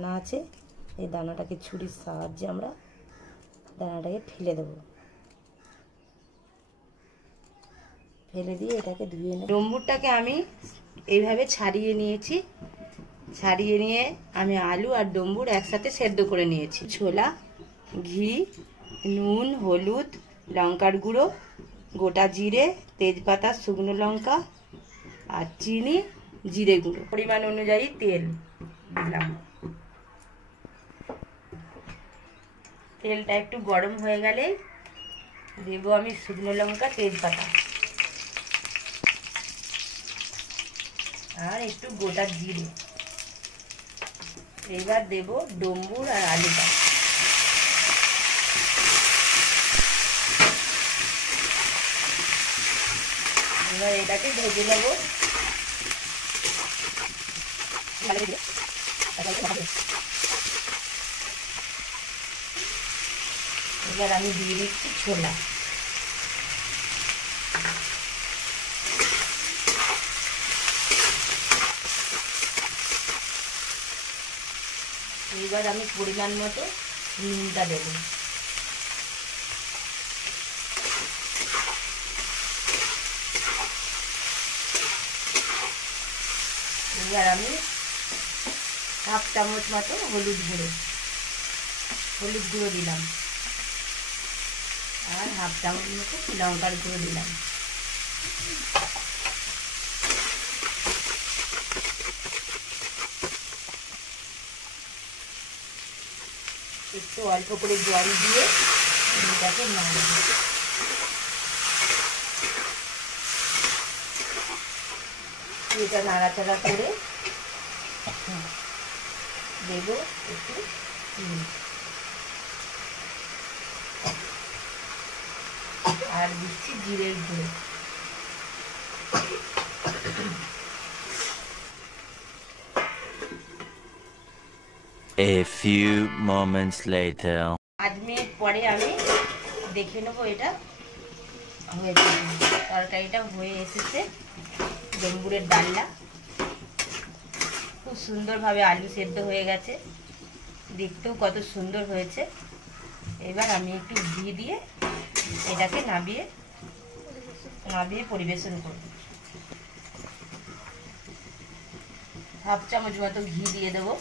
দানা আছে, এই দানাটাকে ছুরির সাহায্যে আমরা দানাটাকে ফেলে দেবো। ফেলে দিয়ে এটাকে ধুয়ে নেব। ডম্বুরটাকে আমি এইভাবে ছাড়িয়ে নিয়েছি। ছাড়িয়ে নিয়ে আমি আলু আর ডম্বুর একসাথে সেদ্ধ করে নিয়েছি। ছোলা, ঘি, নুন, হলুদ, লঙ্কার গুঁড়ো, গোটা জিরে, তেজপাতা, শুকনো লঙ্কা আর চিনি, জিরে গুঁড়ো, পরিমাণ অনুযায়ী তেল দিলাম। তেলটা একটু গরম হয়ে গেলে দেবো আমি শুকনো লঙ্কা, তেজপাতা আর একটু গোটা জিরে। এবার দেব ডম্বুর আর আলুটা। এবার এটাকে ভেজে নেব। এবার আমি দিয়ে দিচ্ছি ছোলা। এবার আমি পরিমাণ মতো নুনটা দেব। এবার আমি হাফ চামচ মতো হলুদ গুঁড়ো দিলাম আর হাফ চামচ মতো লঙ্কার গুঁড়ো দিলাম। একটু অল্প করে জল দিয়ে এটাকে নাড়ব। এটা নাড়াচাড়া করে দেব একটু চিনি আর দিচ্ছি জিরের গুঁড়ো। A few moments later. 5 minute পরে আমি দেখে নেবো এটা হয়েছে। তরকারিটা হয়ে এসেছে। ডম্বুরের ডালনা খুব সুন্দরভাবে আলু সেদ্ধ হয়ে গেছে, দেখতেও কত সুন্দর হয়েছে। এবার আমি একটু ঘি দিয়ে এটাকে নাবিয়ে পরিবেশন করব। হাফ চামচ মতো ঘি দিয়ে দেবো।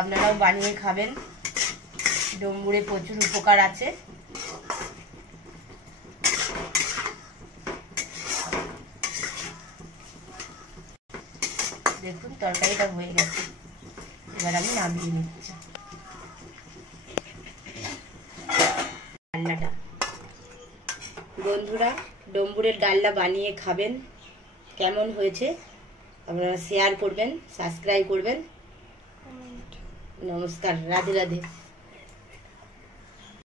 আপনারাও বানিয়ে খাবেন, ডম্বুরে প্রচুর উপকার আছে। দেখুন তরকারিটা হয়ে গেছে। এবার আমি নামিয়ে নিচ্ছি। ডালনাটা বন্ধুরা ডম্বুরের ডালনা বানিয়ে খাবেন। কেমন হয়েছে আপনারা শেয়ার করবেন, সাবস্ক্রাইব করবেন। নমস্কার, রাধে রাধে।